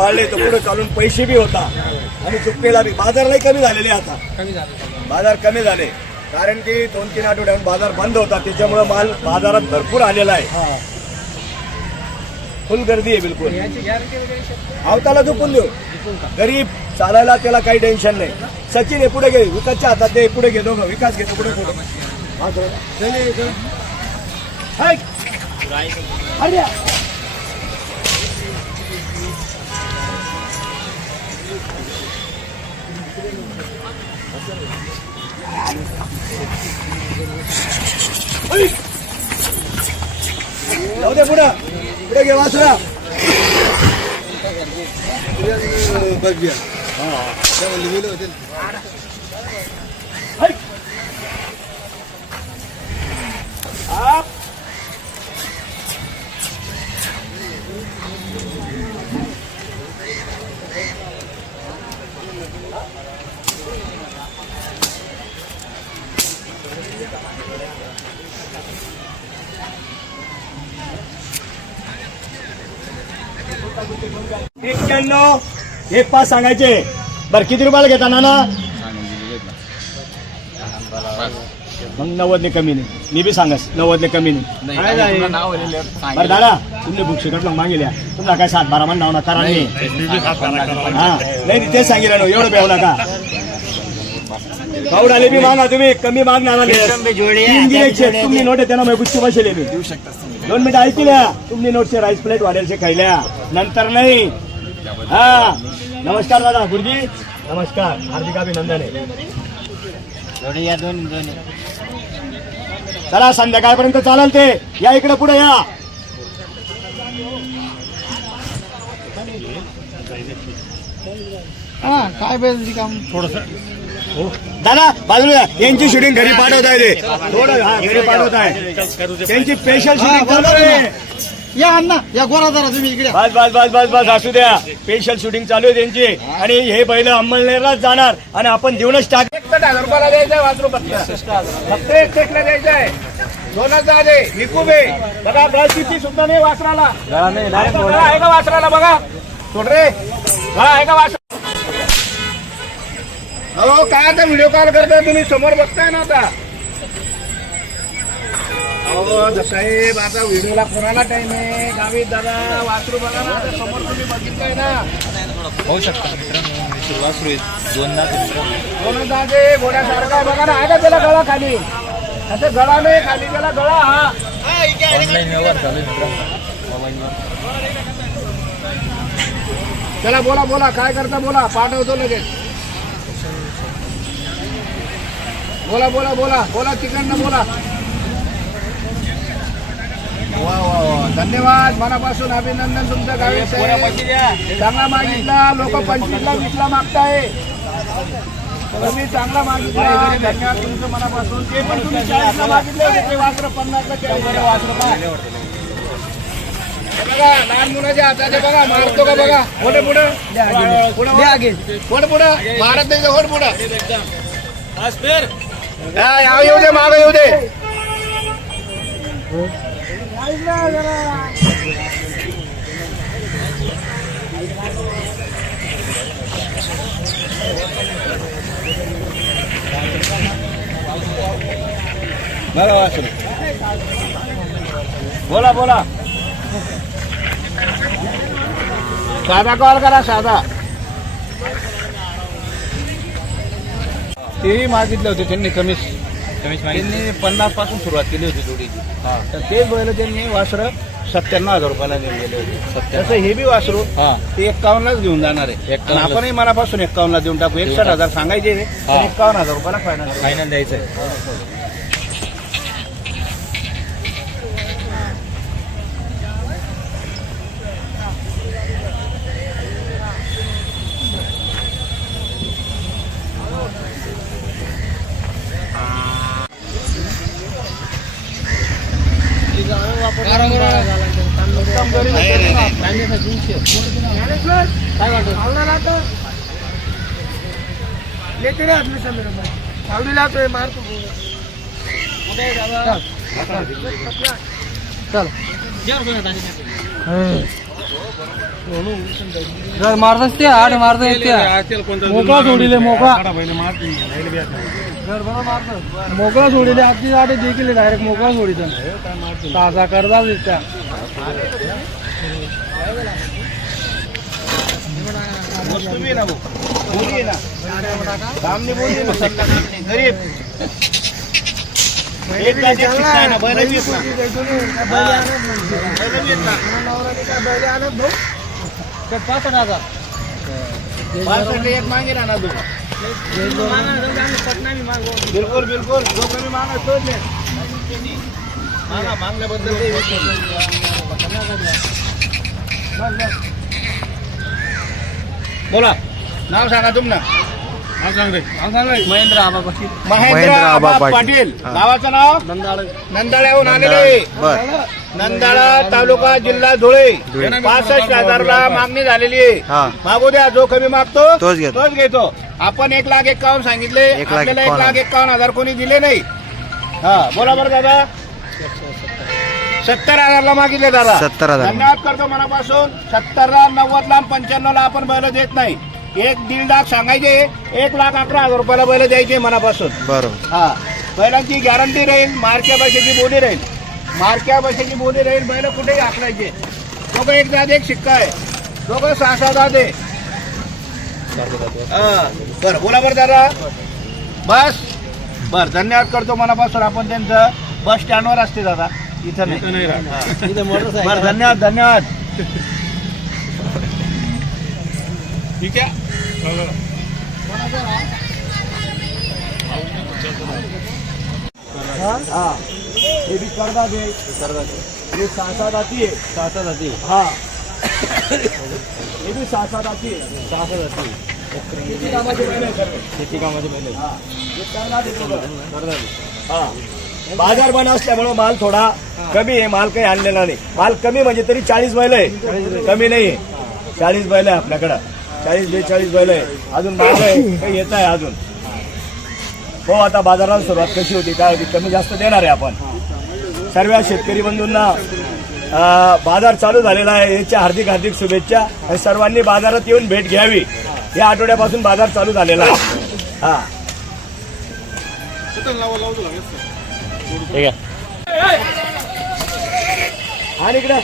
पाळले तर पुढे चालून पैसे बी होता आणि चुकपेला बी. बाजारलाही कमी झालेले आता, बाजार कमी झाले कारण की 2-3 आठवड्याहून बाजार बंद होता, त्याच्यामुळे माल बाजारात भरपूर आलेला आहे. फुल गर्दी आहे बिलकुल. आवताला झोपून देऊ, गरीब चालायला त्याला काही टेन्शन नाही. सचिन हे पुढे घे, विकासच्या हातात ते पुढे घे, दोघं विकास घेतो पुढे पुढे. जाऊ दे पुढे पुढे घे वासरा. एक पाच सांगायचे. बरं किती रुपयाला घेता नाना? मग 90 ने कमी नाही. मी बी सांगस 90 ने कमी नाही. बरं दादा तुमने बुक शिकत मग मागितल्या तुम्हाला काय 7-12 मन नाव ना करा नाही. हा नाही तेच सांगितलं ना, एवढं बेवला का पाऊड आले बी मागा तुम्ही, कमी मागणार तुम्ही नोट त्यांना मी गुच्छ बसले मी 2 मिनिटं ऐकल्या. तुम्ही नोटचे राईस प्लेट वाढेल खायल्या नंतर नाही. हा नमस्कार दादा गुरुजी, नमस्कार, हार्दिक अभिनंदन आहे. चला संध्याकाळपर्यंत चालेल ते. या इकडे पुढे या. हा काय पाहिजे काम थोडस दादा बाजूला यांची शूटिंग घरी पाठवत आहे ते थोडं. हा घरी पाठवत आहे त्यांची स्पेशल शूटिंग चालू आहे. या अण्णा या गोरादारा तुम्ही इकडे. बस बस बस बस बस असू द्या. स्पेशल शूटिंग चालू आहे त्यांची आणि हे बैल अंमलनेरलाच जाणार आणि आपण देऊनच टाक. 61,000 रुपयाला द्यायचं वासरू फक्त एक टेकला द्यायचं आहे. दोनाचा आले निकुबे बघा ब्राशीची सुद्धा नाही वासराला. आहे का वासराला बघा सोड रे. हा आहे का वासरा? हो काय आता व्हिडिओ कॉल करताय तुम्ही, समोर बघताय ना आता. हो साहेब आता व्हिडिओला कोणाला टाइम आहे? गावी दादा वासरू बघा ना समोर तुम्ही बघितलंय ना. होऊ शकतं मित्रांनो, वासरू आहेत 2 दोनच घोड्यासारखा बघा ना. आहे का त्याला गळा खाली? असं गळा नाही खाली, त्याला गळा. हा ऑनलाईन व्यवहार चालू आहे मित्रांनो मोबाईलवर. चला बोला बोला काय करता बोला, पाठवतो लगेच. बोला बोला बोला बोला तिकडनं बोला. वा वा वा धन्यवाद, मनापासून अभिनंदन तुमचं. गावी चांगला मागितला, लोक 25ला 20ला मागताय. तुम्ही चांगला मागितला, धन्यवाद तुमचं मनापासून. ते पण तुम्ही 40ला मागितले होते, वासर 50ला 40ला वासर. बघा लहान मुलाच्या हाताचे बघा मारतो का बघा. पुढे पुढे पुढे पुढे मारत नाही होड पुढे. येऊ दे माग येऊ दे. बोला बोला. साधा कॉल करा साधा. तेही मागितले होते त्यांनी कमीच. त्यांनी 50 पासून सुरुवात केली होती जोडीची. तर ते बैल त्यांनी वासर 97,000 रुपयाला घेऊन गेले होते. तसं हे बी वासरू ते 51लाच घेऊन जाणार आहे. आपणही मनापासून 51ला देऊन टाकू. 61,000 सांगायचे, 51,000 रुपयाला फायनल द्यायचं आहे. काय वाटत लेते रे आपले सावली लावतोय मारतो. चल जर मारताच ते आठ मारता येते मोकळा सोडिले मोकळा मोकळा सोडिले आजची आठ देखील डायरेक्ट मोकळा सोडित ताजा करता त्या गरीब एक लाख एक शिक्का आहे ना, बैल वीस ना. बैल वीस ना. 65,000 एक मागे राहणार तू. बिलकुल बिलकुल जो कमी मागा तोच आहे. मागल्याबद्दल काही विषय नाही. बोला नाव सांगा तुमनं. महेंद्र आबा पाटील महेंद्र आबा पाटील. गावाचं नाव नंदाळ्याहून आलेले. नंदाळा तालुका जिल्हा धुळे. 65,000ला मागणी झालेली आहे. मागू द्या, जो कमी मागतो तोच घेतो. आपण 1,51,000 सांगितले, आपल्याला 1,51,000 कोणी दिले नाही. हा बोला बरं दादा. 70,000ला मागितले दादा. 70,000. धन्यवाद करतो मनापासून. 70ला 90ला 95ला आपण बैल देत नाही. 1-1.5 लाख सांगायचे, 1,11,000 रुपयाला बैल द्यायचे मनापासून. बरोबर. हा बैलांची गॅरंटी राहील. मारक्या पैशाची बोली राहील. मारक्या पैशाची बोली राहील. बैल कुठेही हाकलायचे. दोघं एक जात एक शिक्का आहे. दोघं 6-6 जात आहे. बरं बोला बरं दादा. बस बरं धन्यवाद करतो मनापासून. आपण त्यांचं बस स्टँडवर असते दादा, इथं नाही. बरं धन्यवाद धन्यवाद. ठीक आहे. हा हे बी करदा दे. हे 6-6 जाती आहे. 6-6 जाती. हा हे बी 6-6 जाती आहे. 6-6 जाती. शेती कामाचे बैल आहे सर. शेती कामाचे बैल आहे. हा हे करदा दे करदा. हा बाजार बंद असल्यामुळे माल थोडा कमी आहे. माल काही आणलेला नाही. माल कमी म्हणजे तरी 40 बैल आहे. कमी नाही आहे. 40 बैल आहे आपल्याकडं. 40-42 बैल आहे. अजून माल आहे काही येत आहे अजून. हो आता बाजाराला सुरुवात कशी होती काय होती कमी जास्त देणार आहे आपण. सर्व शेतकरी बंधूंना बाजार चालू झालेला आहे. याच्या हार्दिक हार्दिक शुभेच्छा. आणि सर्वांनी बाजारात येऊन भेट घ्यावी. या आठवड्यापासून बाजार चालू झालेला आहे. हा आणि इकडे